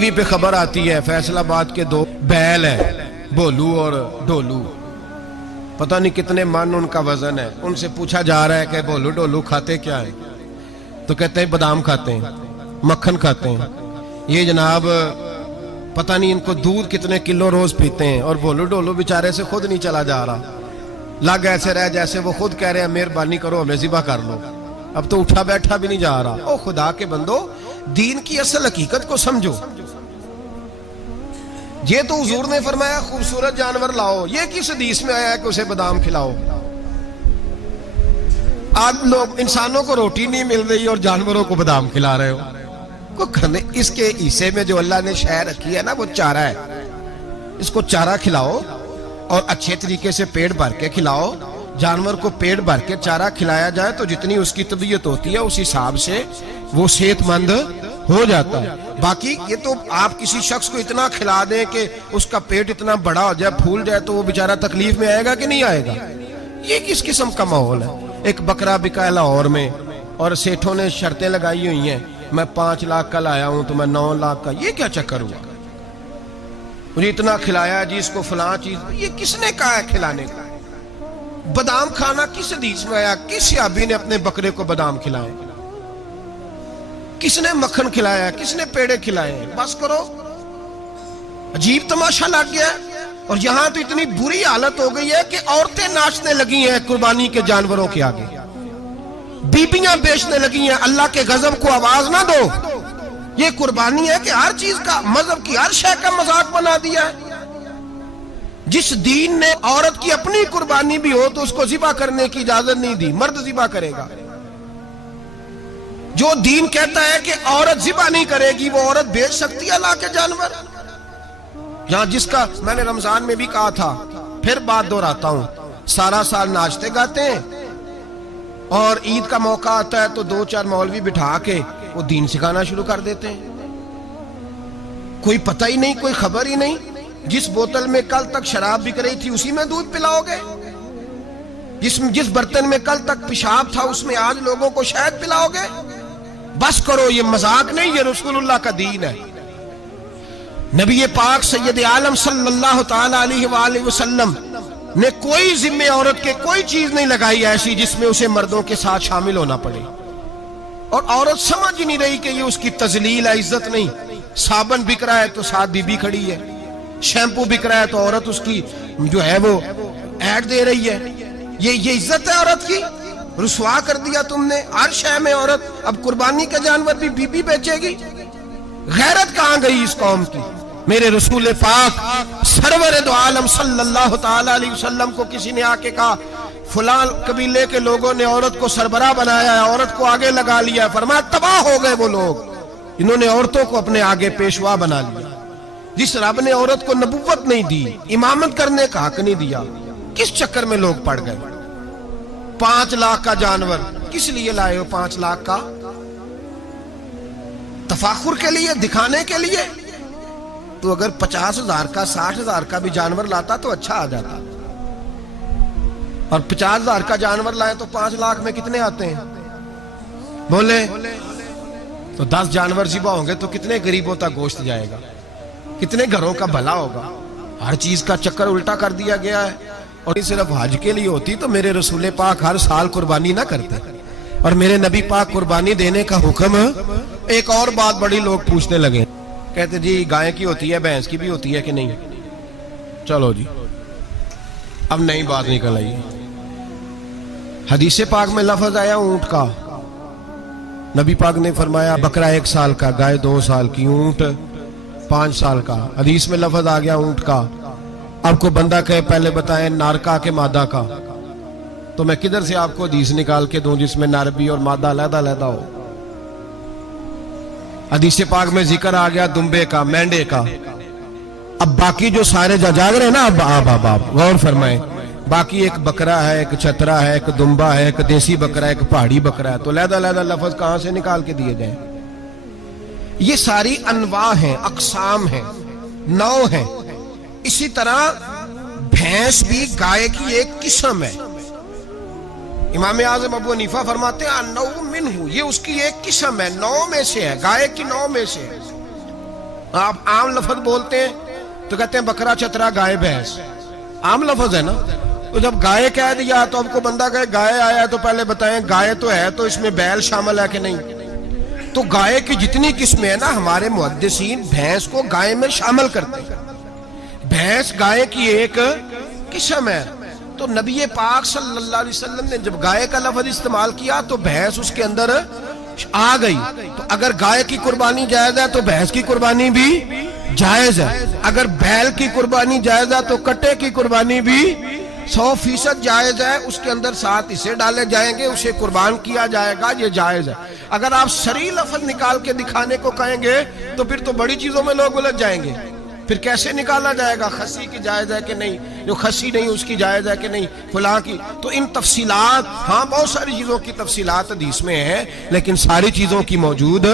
T V پہ خبر آتی ہے فیصل آباد کے 2 بیل ہیں، بھولو اور ڈولو، پتہ نہیں کتنے من ان کا وزن ہے. ان سے پوچھا جا رہا ہے کہ بھولو ڈولو کھاتے کیا ہیں؟ تو کہتے ہیں بادام کھاتے ہیں، مکھن کھاتے ہیں. یہ جناب پتہ نہیں ان کو دودھ کتنے کلو روز پیتے ہیں، اور بھولو ڈولو بیچارے سے خود نہیں چلا جا رہا. لگ ایسے رہ جیسے وہ خود کہہ رہے ہیں مہربانی کرو ہمیں ذبح کر لو. اب تو اٹھا بیٹھا بھی نہیں جا رہا. او خدا کے بندو، دین کی اصل حقیقت کو سمجھو. یہ تو حضور نے فرمایا خوبصورت جانور لاؤ، یہ کس حدیث میں آیا ہے کہ اسے بادام کھلاؤ؟ آپ لوگ انسانوں کو روٹی نہیں مل رہی اور جانوروں کو بادام کھلا رہے ہو. اس کے حصے میں جو اللہ نے شے رکھی ہے نا وہ چارہ ہے. اس کو چارہ کھلاؤ اور اچھے طریقے سے پیٹ بھر کے کھلاؤ. جانور کو پیٹ بھر کے چارہ کھلایا جائے تو جتنی اس کی طبیعت ہوتی ہے اس حساب سے وہ صحت مند ہو جاتا ہے. باقی یہ تو آپ کسی شخص کو اتنا کھلا دیں کہ اس کا پیٹ اتنا بڑا ہو جائے، پھول جائے، تو وہ بیچارہ تکلیف میں آئے گا کہ نہیں آئے گا؟ یہ کس قسم کا ماحول ہے؟ ایک بکرا بکا ہے لاہور میں اور سیٹھوں نے شرطیں لگائی ہوئی ہیں، میں 5 لاکھ کا لایا ہوں تو میں 9 لاکھ کا. یہ کیا چکر ہوا؟ مجھے اتنا کھلایا جی اس کو فلاں چیز. یہ کس نے کہا ہے کھلانے کا؟ بادام کھانا کس حدیث میں آیا؟ کس صحابی نے اپنے بکرے کو بادام کھلائے؟ کس نے مکھن کھلایا؟ کس نے پیڑے کھلائے؟ بس کرو. عجیب تماشا لگ گیا. اور یہاں تو اتنی بری حالت ہو گئی ہے کہ عورتیں ناچنے لگی ہیں قربانی کے جانوروں کے آگے، بیبیاں بیچنے لگی ہیں. اللہ کے غضب کو آواز نہ دو. یہ قربانی ہے کہ ہر چیز کا، مذہب کی ہر شے کا مذاق بنا دیا ہے. جس دین نے عورت کی اپنی قربانی بھی ہو تو اس کو ذبح کرنے کی اجازت نہیں دی، مرد ذبح کرے گا. جو دین کہتا ہے کہ عورت ذبح نہیں کرے گی، وہ عورت بیچ سکتی ہے اللہ کے جانور؟ یہاں جس کا میں نے رمضان میں بھی کہا تھا، پھر بات دہراتا ہوں، سارا سال ناچتے گاتے ہیں اور عید کا موقع آتا ہے تو 2-4 مولوی بٹھا کے وہ دین سکھانا شروع کر دیتے ہیں. کوئی پتہ ہی نہیں، کوئی خبر ہی نہیں. جس بوتل میں کل تک شراب بک رہی تھی اسی میں دودھ پلاؤ گے؟ جس برتن میں کل تک پیشاب تھا اس میں آج لوگوں کو شہد پلاؤ گے؟ بس کرو، یہ مذاق نہیں، یہ رسول اللہ کا دین ہے. نبی پاک سید عالم صلی اللہ تعالی علیہ وآلہ وسلم نے کوئی ذمہ عورت کے کوئی چیز نہیں لگائی ایسی جس میں اسے مردوں کے ساتھ شامل ہونا پڑے. اور عورت سمجھ ہی نہیں رہی کہ یہ اس کی تذلیل ہے، عزت نہیں. صابن بک رہا ہے تو ساتھ بی بی کھڑی ہے، شیمپو بک رہا ہے تو عورت اس کی جو ہے وہ ایڈ دے رہی ہے. یہ عزت ہے عورت کی؟ رسوا کر دیا تم نے ہر شے میں عورت. اب قربانی کا جانور بھی بی بی بیچے گی؟ غیرت کہاں گئی اس قوم کی؟ میرے رسول پاک سرور دو عالم صلی اللہ تعالی علیہ وسلم کو کسی نے آ کے کہا فلاں قبیلے کے لوگوں نے عورت کو سربراہ بنایا ہے، عورت کو آگے لگا لیا ہے. فرمایا تباہ ہو گئے وہ لوگ، انہوں نے عورتوں کو اپنے آگے پیشوا بنا لیا. جس رب نے عورت کو نبوت نہیں دی، امامت کرنے کا حق نہیں دیا، کس چکر میں لوگ پڑ گئے؟ 5 لاکھ کا جانور کس لیے لائے ہو؟ 5 لاکھ کا تفاخر کے لیے، دکھانے کے لیے؟ تو اگر 50,000 کا 60,000 کا بھی جانور لاتا تو اچھا آ جاتا. اور 50,000 کا جانور لائے تو 5 لاکھ میں کتنے آتے ہیں؟ بولے تو 10 جانور ذبح ہوں گے تو کتنے غریبوں تک گوشت جائے گا، کتنے گھروں کا بھلا ہوگا. ہر چیز کا چکر الٹا کر دیا گیا ہے. اور یہ صرف حج کے لیے ہوتی تو میرے رسول پاک ہر سال قربانی نہ کرتے. اور میرے نبی پاک قربانی دینے کا حکم. ایک اور بات بڑی لوگ پوچھنے لگے، کہتے جی گائے کی ہوتی ہے، بھینس کی بھی ہوتی ہے کہ نہیں؟ چلو جی اب نئی بات نکل آئی. حدیث پاک میں لفظ آیا اونٹ کا. نبی پاک نے فرمایا بکرا 1 سال کا، گائے 2 سال کی، اونٹ 5 سال کا. حدیث میں لفظ آ گیا اونٹ کا. آپ کو بندہ کہے پہلے بتائیں نر کا کہ مادہ کا، تو میں کدھر سے آپ کو حدیث نکال کے دوں جس میں نر بھی اور مادہ علیحدہ علیحدہ ہو؟ حدیث پاک میں ذکر آ گیا دمبے کا، مینڈے کا. اب باقی جو سارے جاگ رہے ہیں نا، اب غور فرمائیں، باقی ایک بکرا ہے، ایک چھترا ہے، ایک دمبا ہے، ایک دیسی بکرا ہے، ایک پہاڑی بکرا ہے، تو علیحدہ علیحدہ لفظ کہاں سے نکال کے دیے جائیں؟ یہ ساری انواع ہیں، اقسام ہیں، نوع ہیں. اسی طرح بھینس بھی گائے کی ایک قسم ہے. امام اعظم ابو حنیفہ فرماتے ہیں النوع منہ، یہ اس کی ایک قسم ہے، نوع میں سے ہے، گائے کی نوع میں سے ہے. آپ عام لفظ بولتے ہیں تو کہتے ہیں بکرا چترا گائے بھینس، عام لفظ ہے نا. تو جب گائے کہہ دیا تو اب کو بندہ کہے گائے آیا تو پہلے بتائیں گائے تو ہے تو اس میں بیل شامل ہے کہ نہیں. تو گائے کی جتنی قسمیں ہیں نا ہمارے محدثین بھینس کو گائے میں شامل کرتے ہیں. بھینس گائے کی ایک قسم ہے. تو نبی پاک صلی اللہ علیہ وسلم نے جب گائے کا لفظ استعمال کیا تو بھینس اس کے اندر آ گئی. تو اگر گائے کی قربانی جائز ہے تو بھینس کی قربانی بھی جائز ہے. اگر بیل کی قربانی جائز ہے تو کٹے کی قربانی بھی 100% جائز ہے. اس کے اندر 7 حصے ڈالے جائیں گے، اسے قربان کیا جائے گا، یہ جائز ہے. اگر آپ صریح لفظ نکال کے دکھانے کو کہیں گے تو پھر تو بڑی چیزوں میں لوگ الجھ جائیں گے. پھر کیسے نکالا جائے گا خسی کی جائز ہے کہ نہیں، جو خسی نہیں اس کی جائز ہے کہ نہیں، فلاں کی. تو ان تفصیلات، ہاں بہت ساری چیزوں کی تفصیلات حدیث میں ہیں لیکن ساری چیزوں کی موجود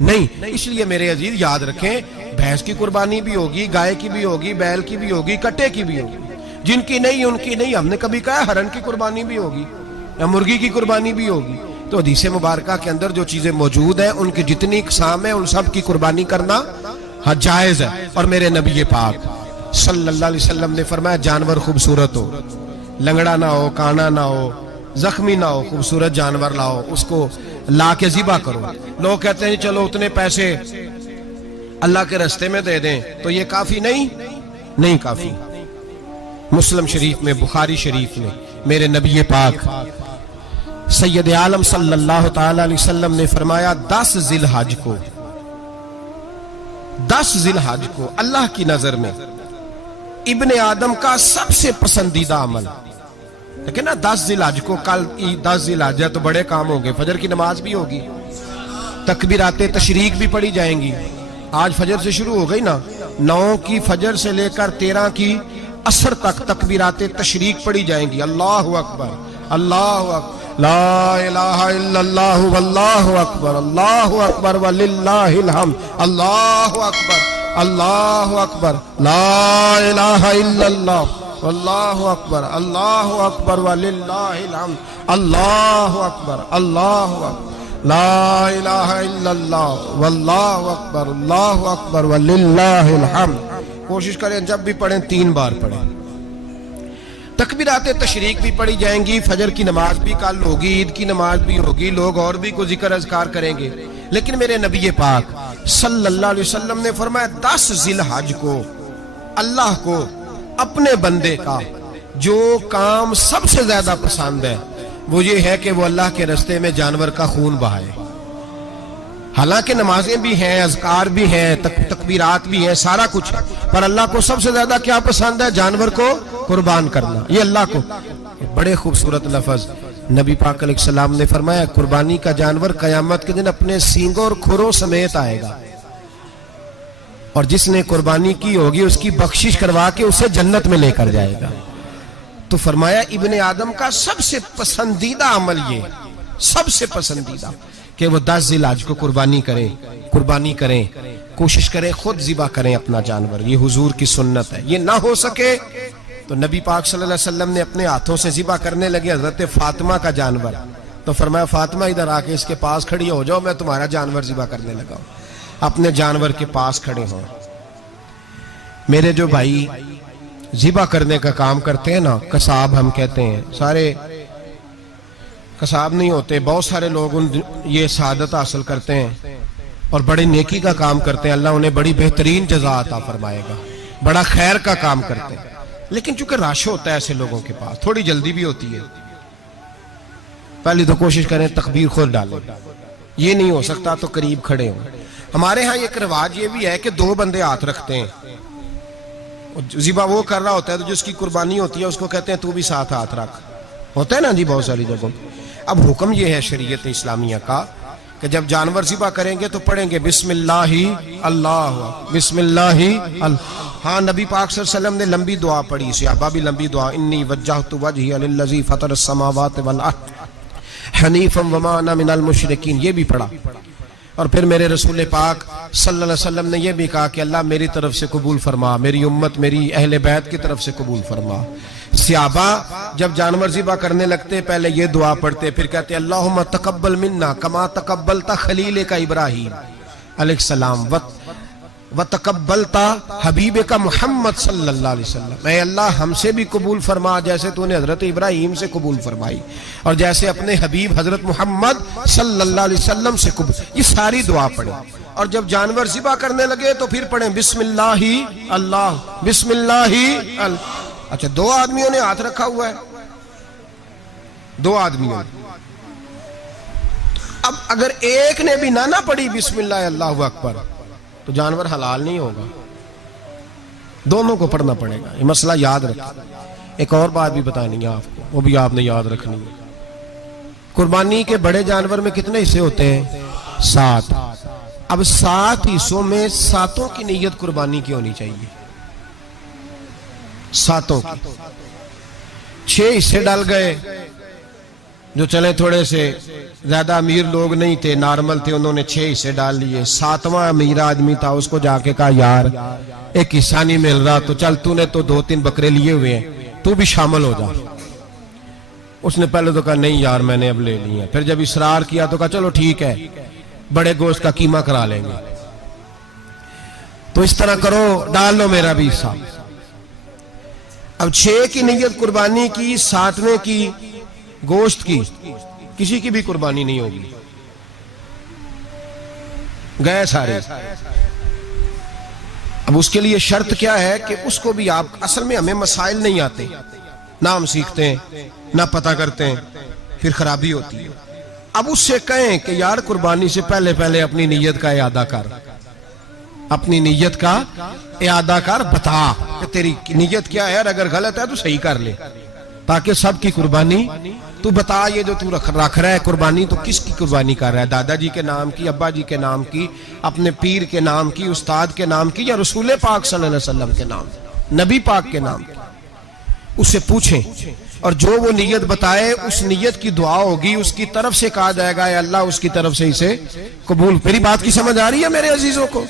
نہیں. اس لیے میرے عزیز یاد رکھیں، بھینس کی قربانی بھی ہوگی، گائے کی بھی ہوگی، بیل کی بھی ہوگی، کٹے کی بھی ہوگی. جن کی نہیں ان کی نہیں. ہم نے کبھی کہا ہرن کی قربانی بھی ہوگی یا مرغی کی قربانی بھی ہوگی. تو حدیث مبارکہ کے اندر جو چیزیں موجود ہیں ان کی جتنی اقسام ہیں ان سب کی قربانی کرنا ہاں جائز ہے. اور میرے نبی پاک صلی اللہ علیہ وسلم نے فرمایا جانور خوبصورت ہو، لنگڑا نہ ہو، کانا نہ ہو، زخمی نہ ہو، خوبصورت جانور لاؤ، اس کو لا کے ذبح کرو. لوگ کہتے ہیں چلو اتنے پیسے اللہ کے راستے میں دے دیں تو یہ کافی نہیں کافی. مسلم شریف میں، بخاری شریف میں میرے نبی پاک سید عالم صلی اللہ تعالی علیہ وسلم نے فرمایا 10 ذی الحج کو اللہ کی نظر میں ابن آدم کا سب سے پسندیدہ عمل. لیکن نا 10 ذی الحج کو، کل 10 ذی الحج ہے تو بڑے کام ہوں گے. فجر کی نماز بھی ہوگی، تکبیرات تشریق بھی پڑھی جائیں گی. آج فجر سے شروع ہو گئی نا، 9 کی فجر سے لے کر 13 کی عصر تک تکبیرات تشریق پڑھی جائیں گی. اللہ اکبر، اللہ اکبر، لا الہ الا اللہ واللہ اکبر، اللہ اکبر وللہ الحمد، اللہ اکبر، اللہ اکبر، لا الہ الا اللہ واللہ اکبر، اللہ اکبر وللہ الحمد، اللہ اکبر، اللہ اکبر، لا الہ الا اللہ واللہ اکبر، اللہ اکبر وللہ الحمد. کوشش کریں جب بھی پڑھیں 3 بار پڑھیں. تکبیرات تشریق بھی پڑھی جائیں گی. فجر کی نماز بھی کل ہوگی، عید کی نماز بھی ہوگی. لوگ اور بھی کوئی ذکر اذکار کریں گے. لیکن میرے نبی پاک صلی اللہ علیہ وسلم نے فرمایا 10 ذی الحج کو اللہ کو اپنے بندے کا جو کام سب سے زیادہ پسند ہے وہ یہ ہے کہ وہ اللہ کے راستے میں جانور کا خون بہائے. حالانکہ نمازیں بھی ہیں، اذکار بھی ہیں، تکبیرات بھی ہیں، سارا کچھ ہے، پر اللہ کو سب سے زیادہ کیا پسند ہے؟ جانور کو قربان کرنا. یہ اللہ کو بڑے خوبصورت لفظ نبی پاک علیہ السلام نے فرمایا قربانی کا جانور قیامت کے دن اپنے سینگوں اور کھروں سمیت آئے گا، اور جس نے قربانی کی ہوگی اس کی بخشش کروا کے اسے جنت میں لے کر جائے گا. تو فرمایا ابن آدم کا سب سے پسندیدہ عمل یہ، سب سے پسندیدہ، کہ وہ 10 ذی الحج کو قربانی کریں، کوشش کریں خود ذبح کریں اپنا جانور. یہ حضور کی سنت ہے. یہ نہ ہو سکے تو نبی پاک صلی اللہ علیہ وسلم نے اپنے ہاتھوں سے ذبح کرنے لگے حضرت فاطمہ کا جانور. تو فرمایا فاطمہ ادھر آ کے اس کے پاس کھڑی ہو جاؤ، میں تمہارا جانور ذبح کرنے لگا ہوں. اپنے جانور کے پاس کھڑے ہوں. میرے جو بھائی ذبح کرنے کا کام کرتے ہیں نا، قصاب ہم کہتے ہیں، سارے قصاب نہیں ہوتے، بہت سارے لوگ یہ سعادت حاصل کرتے ہیں اور بڑی نیکی کا کام کرتے ہیں. اللہ انہیں بڑی بہترین جزا عطا فرمائے گا، بڑا خیر کا کام کرتے ہیں. لیکن چونکہ رش ہوتا ہے ایسے لوگوں کے پاس، تھوڑی جلدی بھی ہوتی ہے. پہلی تو کوشش کریں تکبیر خود ڈالیں، یہ نہیں ہو سکتا تو قریب کھڑے ہوں. ہمارے ہاں ایک رواج یہ بھی ہے کہ 2 بندے ہاتھ رکھتے ہیں. ذبح وہ کر رہا ہوتا ہے تو جس کی قربانی ہوتی ہے اس کو کہتے ہیں تو بھی ساتھ ہاتھ رکھ. ہوتا ہے نا جی بہت ساری جگہوں. اب حکم یہ ہے شریعت اسلامیہ کا کہ جب جانور ذبح کریں گے تو پڑھیں گے بسم اللہ اللہ، بسم اللہ اللہ. ہاں نبی پاک صلی اللہ علیہ وسلم نے لمبی دعا پڑھی، صحابہ بھی لمبی دعا، انی وجہت وجہی للذی فطر السماوات والارض حنیفا وما انا من المشرکین، یہ بھی پڑھا. اور پھر میرے رسول پاک صلی اللہ علیہ وسلم نے یہ بھی کہا کہ اللہ میری طرف سے قبول فرما، میری امت، میری اہل بیت کی طرف سے قبول فرما. صحابہ جب جانور ذبح کرنے لگتے پہلے یہ دعا پڑھتے، پھر کہتے اللہم تقبل منا کما تقبلت خلیلک ابراہیم علیہ السلام وتقبلتا حبیب کا محمد صلی اللہ علیہ وسلم، اے اللہ ہم سے بھی قبول فرما جیسے تو نے حضرت ابراہیم سے قبول فرمائی اور جیسے اپنے حبیب حضرت محمد صلی اللہ علیہ وسلم سے قبول. یہ ساری دعا پڑھیں اور جب جانور ذبح کرنے لگے تو پھر پڑھیں بسم اللہ اللہ بسم اللہ اللہ. اچھا دو آدمیوں نے ہاتھ رکھا ہوا ہے، دو آدمیوں نے. اب اگر ایک نے بھی نہ پڑھی بسم اللہ اللہ اکبر تو جانور حلال نہیں ہوگا، دونوں کو پڑھنا پڑے گا. یہ مسئلہ یاد رکھیں. ایک اور بات بھی بتانی ہے آپ کو، وہ بھی آپ نے یاد رکھنی ہے. قربانی کے بڑے جانور میں کتنے حصے ہوتے ہیں؟ 7. اب 7 حصوں میں 7 کی نیت قربانی کی ہونی چاہیے. 7 کی 6 حصے ڈال گئے، جو چلے تھوڑے سے زیادہ امیر لوگ نہیں تھے، نارمل تھے، انہوں نے 6 حصے ڈال لیے. 7واں امیر آدمی تھا، اس کو جا کے کہا یار ایک حصہ نہیں مل رہا تو چل تو نے تو 2-3 بکرے لیے ہوئے ہیں تو بھی شامل ہو جا. اس نے پہلے تو کہا نہیں یار میں نے اب لے لی ہیں. پھر جب اصرار کیا تو کہا چلو ٹھیک ہے بڑے گوشت کا قیمہ کرا لیں گے. تو اس طرح کرو ڈال لو میرا بھی حصہ. اب 6 کی نیت قربانی کی، 7ویں کی گوشت کی، کسی کی بھی قربانی نہیں ہوگی. گئے سارے. اب اس کے لیے شرط کیا ہے کہ اس کو بھی آپ، اصل میں ہمیں مسائل نہیں آتے، نہ ہم سیکھتے ہیں نہ پتہ کرتے ہیں، پھر خرابی ہوتی ہے. اب اس سے کہیں کہ یار قربانی سے پہلے اپنی نیت کا اعادہ کر، اپنی نیت کا اعادہ کر، بتا کہ تیری نیت کیا ہے، اگر غلط ہے تو صحیح کر لے، تاکہ سب کی قربانی تو بتا. یہ جو تو رکھ رہا ہے قربانی تو کس کی قربانی کر رہا ہے؟ دادا جی کے نام کی، ابا جی کے نام کی، اپنے پیر کے نام کی، استاد کے نام کی، یا رسول پاک صلی اللہ علیہ وسلم کے نام، نبی پاک کے نام کی؟ اس سے پوچھیں اور جو وہ نیت بتائے اس نیت کی دعا ہوگی، اس کی طرف سے کہا جائے گا اے اللہ اس کی طرف سے اسے قبول. میری بات کی سمجھ آ رہی ہے میرے عزیزوں کو؟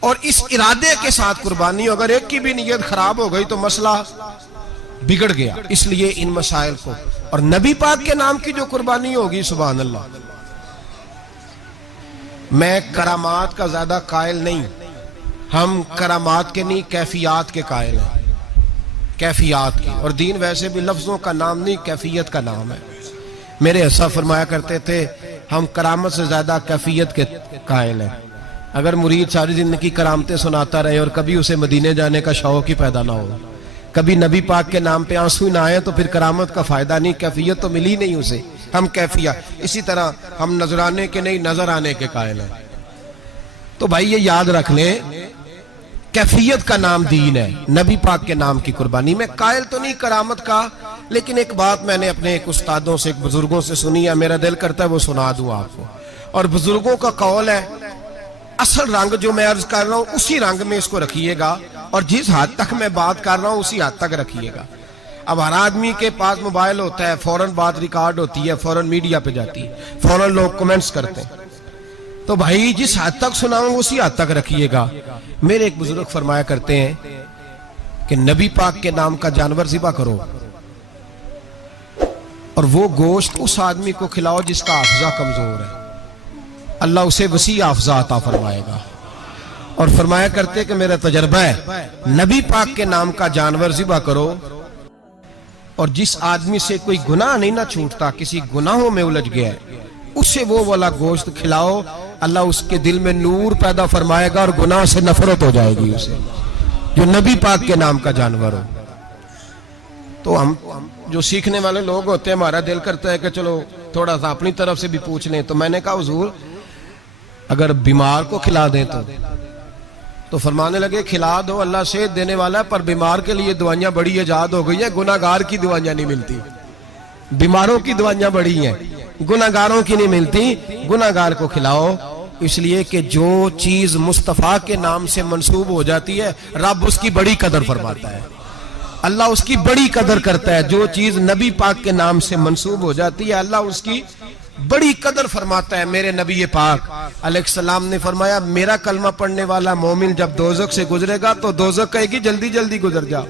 اور اس ارادے کے ساتھ قربانی، اگر ایک کی بھی نیت خراب ہو گئی تو مسئلہ بگڑ گیا. اس لیے ان مسائل کو، اور نبی پاک کے نام کی جو قربانی ہوگی سبحان اللہ. میں کرامات کا زیادہ قائل نہیں، ہم کرامات کے نہیں کیفیات کے قائل ہیں، کیفیات کی. اور دین ویسے بھی لفظوں کا نام نہیں کیفیت کا نام ہے. میرے اسا فرمایا کرتے تھے ہم کرامت سے زیادہ کیفیت کے قائل ہیں. اگر مرید ساری زندگی کرامتیں سناتا رہے اور کبھی اسے مدینے جانے کا شوق ہی پیدا نہ ہو، کبھی نبی پاک کے نام پہ آنسو نہ آئے، تو پھر کرامت کا فائدہ نہیں، کیفیت تو ملی نہیں اسے. ہم کیفیت. اسی طرح ہم نظرانے کے نہیں نظر آنے کے قائل ہیں. تو بھائی یہ یاد رکھ لیں کیفیت کا نام دین ہے. نبی پاک کے نام کی قربانی میں قائل تو نہیں کرامت کا، لیکن ایک بات میں نے اپنے ایک استادوں سے، ایک بزرگوں سے سنی ہے، میرا دل کرتا ہے وہ سنا دوں آپ کو. اور بزرگوں کا قول ہے اصل رنگ جو میں عرض کر رہا ہوں اسی رنگ میں اس کو رکھیے گا، اور جس حد تک میں بات کر رہا ہوں اسی حد تک رکھیے گا. اب ہر آدمی کے پاس موبائل ہوتا ہے، فوراً بات ریکارڈ ہوتی ہے، فوراً میڈیا پہ جاتی ہے، فوراً لوگ کمنٹس کرتے ہیں. تو بھائی جس حد تک سناؤں اسی حد تک رکھیے گا. میرے ایک بزرگ فرمایا کرتے ہیں کہ نبی پاک کے نام کا جانور ذبح کرو اور وہ گوشت اس آدمی کو کھلاؤ جس کا حافظہ کمزور ہے، اللہ اسے وسیع حافظہ عطا فرمائے گا. اور فرمایا کرتے کہ میرا تجربہ ہے نبی پاک کے نام کا جانور ذبح کرو، اور جس آدمی سے کوئی گناہ نہیں نہ چھوٹتا، کسی گناہوں میں الجھ گیا ہے، اسے وہ والا گوشت کھلاؤ، اللہ اس کے دل میں نور پیدا فرمائے گا اور گناہ سے نفرت ہو جائے گی اسے، جو نبی پاک کے نام کا جانور ہو. تو ہم جو سیکھنے والے لوگ ہوتے ہیں ہمارا دل کرتا ہے کہ چلو تھوڑا سا اپنی طرف سے بھی پوچھ لیں. تو میں نے کہا حضور اگر بیمار کو کھلا دیں تو فرمانے لگے کھلا دو، اللہ صحت دینے والا ہے، پر بیمار کے لیے دوائیاں بڑی ایجاد ہو گئی ہیں، گناہگار کی دوائیاں نہیں ملتی. بیماروں کی دوائیاں بڑی ہیں، گناہگاروں کی نہیں ملتی. گناہگار کو کھلاؤ، اس لیے کہ جو چیز مصطفیٰ کے نام سے منسوب ہو جاتی ہے رب اس کی بڑی قدر فرماتا ہے، اللہ اس کی بڑی قدر کرتا ہے. جو چیز نبی پاک کے نام سے منسوب ہو جاتی ہے اللہ اس کی بڑی قدر فرماتا ہے. میرے نبی پاک علیہ السلام نے فرمایا میرا کلمہ پڑھنے والا مومن جب دوزخ سے گزرے گا تو دوزخ کہے گی جلدی جلدی گزر جا.